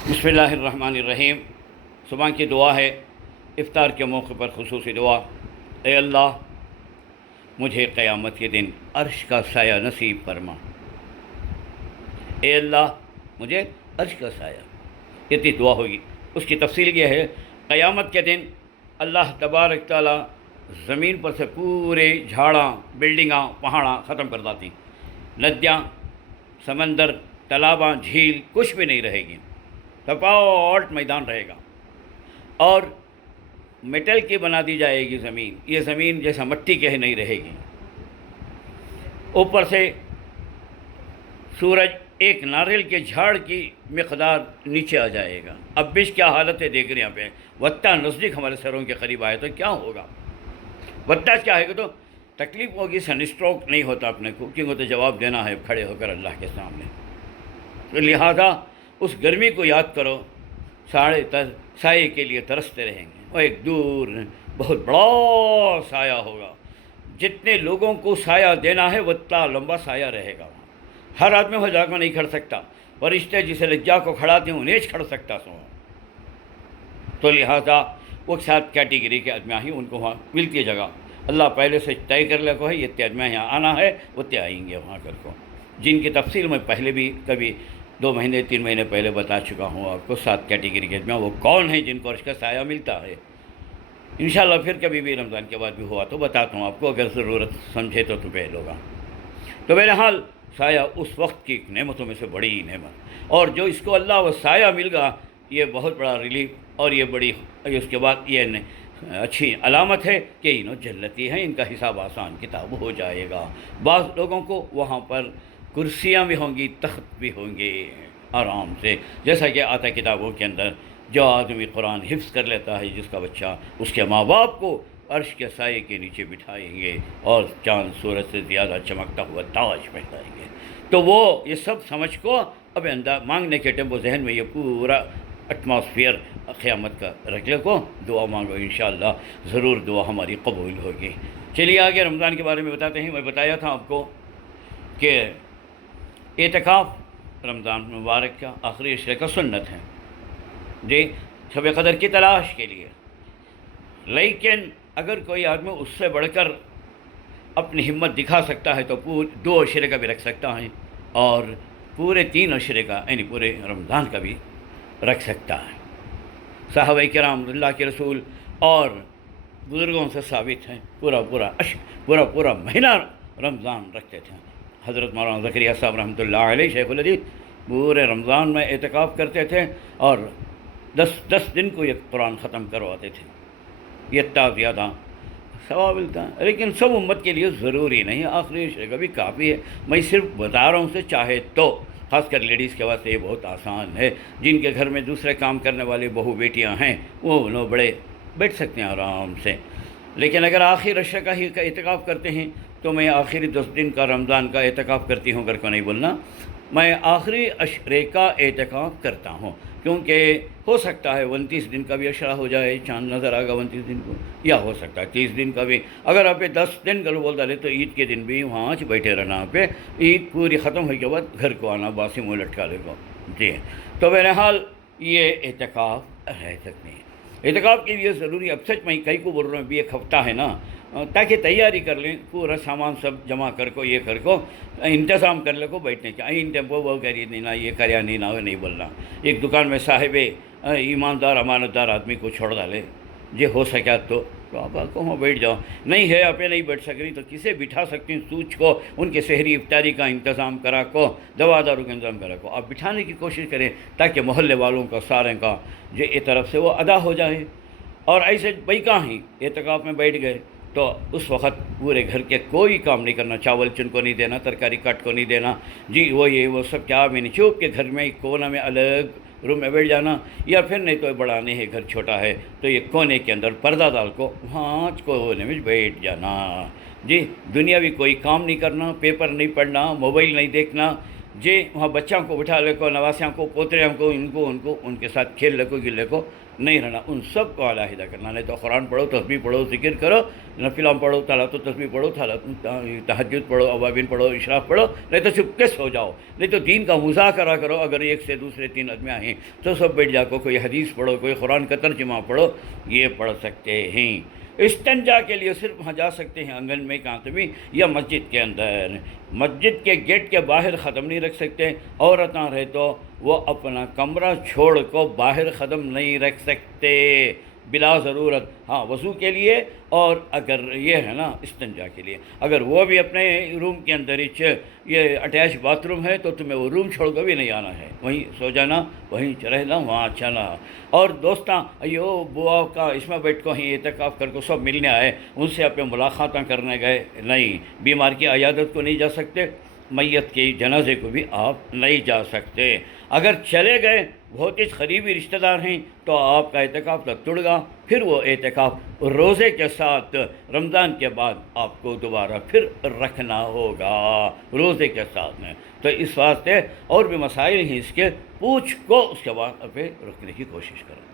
بسم اللہ الرحمن الرحیم۔ صبح کی دعا ہے، افطار کے موقع پر خصوصی دعا۔ اے اللہ، مجھے قیامت کے دن عرش کا سایہ نصیب فرما۔ اے اللہ، مجھے عرش کا سایہ، اتنی دعا ہوگی۔ اس کی تفصیل یہ ہے، قیامت کے دن اللہ تبارک تعالیٰ زمین پر سے پورے جھاڑاں، بلڈنگاں، پہاڑاں ختم کر دیتی، ندیاں، سمندر، تالاباں، جھیل کچھ بھی نہیں رہے گی، سپاٹ میدان رہے گا، اور میٹل کی بنا دی جائے گی زمین۔ یہ زمین جیسا مٹی کے نہیں رہے گی۔ اوپر سے سورج ایک ناریل کے جھاڑ کی مقدار نیچے آ جائے گا۔ اب بھی کیا حالت ہے دیکھ رہے ہیں پہ، وطا نزدیک ہمارے سروں کے قریب آئے تو کیا ہوگا؟ وطا کیا ہے کہ تو تکلیف ہوگی، سن اسٹروک نہیں ہوتا اپنے کو، کیونکہ تو جواب دینا ہے کھڑے ہو کر اللہ کے سامنے۔ تو لہذا اس گرمی کو یاد کرو، سائے کے لیے ترستے رہیں گے۔ وہ ایک دور بہت بڑا سایہ ہوگا، جتنے لوگوں کو سایہ دینا ہے وہ اتنا لمبا سایہ رہے گا۔ ہر آدمی ہو جا کر نہیں کھڑ سکتا، فرشتے جسے لجا کو کھڑاتے ہیں انہیں کھڑ سکتا سو۔ تو لہذا وہ 7 کیٹیگری کے آدمیاں ہی ان کو وہاں ملتی ہے جگہ۔ اللہ پہلے سے طے کر لے کو ہے، یہ آدمیاں یہاں آنا ہے، وہ آئیں گے وہاں کر کو، جن کی تفصیل میں پہلے بھی کبھی 2 مہینے 3 مہینے پہلے بتا چکا ہوں آپ کو۔ 7 کیٹیگری کے آدمیاں وہ کون ہیں جن کو عرش کا سایہ ملتا ہے۔ انشاءاللہ پھر کبھی بھی رمضان کے بعد بھی ہوا تو بتاتا ہوں آپ کو، اگر ضرورت سمجھے تو پہل ہوگا۔ تو بہرحال سایہ اس وقت کی نعمتوں میں سے بڑی نعمت، اور جو اس کو اللہ و سایہ مل گا، یہ بہت بڑا ریلیف، اور یہ بڑی، اس کے بعد یہ اچھی علامت ہے کہ انہوں جنتی ہیں، ان کا حساب آسان کتاب ہو جائے گا۔ بعض لوگوں کو وہاں پر کرسیاں بھی ہوں گی، تخت بھی ہوں گے، آرام سے، جیسا کہ آتا کتابوں کے اندر، جو آدمی قرآن حفظ کر لیتا ہے، جس کا بچہ، اس کے ماں باپ کو عرش کے سائے کے نیچے بٹھائیں گے اور چاند سورج سے زیادہ چمکتا ہوا تاج پہنائیں گے۔ تو وہ یہ سب سمجھ کو اب مانگنے کے ٹائم وہ ذہن میں یہ پورا ایٹماسفیئر قیامت کا رکھ لے کو، دعا مانگو، انشاءاللہ ضرور دعا ہماری قبول ہوگی۔ چلیے آگے رمضان کے بارے میں بتاتے ہیں۔ میں بتایا تھا آپ کو کہ اعتکاف رمضان مبارک کا آخری عشرے کا سنت ہے جی، شب قدر کی تلاش کے لیے۔ لیکن اگر کوئی آدمی اس سے بڑھ کر اپنی ہمت دکھا سکتا ہے تو 2 عشرے کا بھی رکھ سکتا ہے، اور پورے 3 عشرے کا یعنی پورے رمضان کا بھی رکھ سکتا ہے۔ صحابہ کرام، اللہ کے رسول اور بزرگوں سے ثابت ہیں، پورا مہینہ رمضان رکھتے تھے۔ حضرت مولانا زکریا صاحب رحمۃ اللہ علیہ شیخ الحدیث پورے رمضان میں اعتکاف کرتے تھے، اور 10 دن کو یہ قرآن ختم کرواتے تھے۔ یہ اتنا زیادہ ثواب ملتا ہے، لیکن سب امت کے لیے ضروری نہیں، آخری عشرے کا بھی کافی ہے۔ میں صرف بتا رہا ہوں سے چاہے تو، خاص کر لیڈیز کے واسطے یہ بہت آسان ہے، جن کے گھر میں دوسرے کام کرنے والے بہو بیٹیاں ہیں، وہ لوگ بڑے بیٹھ سکتے ہیں آرام سے۔ لیکن اگر آخر عشرے کا ہی اعتکاف کرتے ہیں تو میں آخری 10 دن کا رمضان کا اعتکاف کرتی ہوں، گھر کو نہیں بولنا، میں آخری عشرے کا اعتکاف کرتا ہوں، کیونکہ ہو سکتا ہے 29 دن کا بھی عشرہ ہو جائے، چاند نظر آگا 29 دن کو، یا ہو سکتا ہے 30 دن کا بھی۔ اگر آپ 10 دن کا بول ڈالے تو عید کے دن بھی وہاں بیٹھے رہنا، پہ عید پوری ختم ہونے کے بعد گھر کو آنا، باسی منہ لٹکا لے کو جی۔ تو بہرحال یہ اعتکاف رہ سکتے ہیں۔ اعتکاف کے لیے ضروری، اب سچ میں کئی کو بول رہا ہوں، بھی 1 ہفتہ ہے نا، تاکہ تیاری کر لیں، پورا سامان سب جمع کر کو، یہ کر کو انتظام کر لے کو بیٹھنے کا، ان ٹیمپو وہ کری نہیں نا، یہ کریا نہیں نا، نہیں بولنا۔ ایک دکان میں صاحب ایماندار امانت دار آدمی کو چھوڑ ڈالے، جی ہو سکا تو آپ کو وہاں بیٹھ جاؤ، نہیں ہے آپ نہیں بیٹھ سک رہی تو کسے بٹھا سکتی ہیں، سوچ کو ان کے سحری افطاری کا انتظام کرا کو، دوا داروں کا انتظام کرا کو، آپ بٹھانے کی کوشش کریں، تاکہ محلے والوں کا سارے کا جو ایک طرف سے وہ ادا ہو جائے۔ اور ایسے بیکاں ہی اعتکاف میں بیٹھ گئے تو اس وقت پورے گھر کے کوئی کام نہیں کرنا، چاول چن کو نہیں دینا، ترکاری کٹ کو نہیں دینا جی، وہ سب کیا میں نے چوپ کے گھر میں ایک کونے میں الگ روم میں بیٹھ جانا، یا پھر نہیں تو بڑا نہیں ہے، گھر چھوٹا ہے تو یہ کونے کے اندر پردہ ڈال کو وہاں کونے میں بیٹھ جانا جی۔ دنیاوی کوئی کام نہیں کرنا، پیپر نہیں پڑھنا، موبائل نہیں دیکھنا جی وہاں بچوں کو بٹھا لے کو، نواسیاں کو، پوتریاں کو، ان کے ساتھ کھیل لے کو، گلے کو نہیں رہنا، ان سب کو علیحدہ کرنا. نہیں تو قرآن پڑھو، تسبیح پڑھو، ذکر کرو، نفلام پڑھو، تلاوت و تسبیح پڑھو، تہجد پڑھو، اوابین پڑھو، اشراق پڑھو، نہیں تو چپکے سو جاؤ. نہیں تو دین کا مذاکرہ کرو. اگر ایک سے دوسرے 3 آدمی ہیں تو سب بیٹھ جا کو، کوئی حدیث پڑھو، کوئی قرآن کا ترجمہ پڑھو. یہ پڑھ سکتے ہیں. استنجا کے لیے صرف وہاں جا سکتے ہیں آنگن میں کانتوی یا مسجد کے اندر. مسجد کے گیٹ کے باہر قدم نہیں رکھ سکتے. عورتاں رہے تو وہ اپنا کمرہ چھوڑ کو باہر قدم نہیں رکھ سکتے بلا ضرورت. ہاں وضو کے لیے، اور اگر یہ ہے نا استنجا کے لیے. اگر وہ بھی اپنے روم کے اندر یہ اٹیچ باتھ روم ہے تو تمہیں وہ روم چھوڑ کر بھی نہیں آنا ہے. وہیں سو جانا، وہیں رہنا، وہاں اچھا نہ. اور دوستاں ایو بوا کا اس میں بیٹھ کو ہی اعتکاف کر کو سب ملنے آئے، ان سے اپنے ملاقاتیں کرنے گئے نہیں. بیمار کی عیادت کو نہیں جا سکتے، میت کے جنازے کو بھی آپ نہیں جا سکتے. اگر چلے گئے بہت ہی قریبی رشتہ دار ہیں تو آپ کا اعتکاف تو ٹوٹ گا. پھر وہ اعتکاف روزے کے ساتھ رمضان کے بعد آپ کو دوبارہ پھر رکھنا ہوگا روزے کے ساتھ میں. تو اس واسطے اور بھی مسائل ہیں اس کے، پوچھ کو اس کے بعد پہ رکھنے کی کوشش کریں.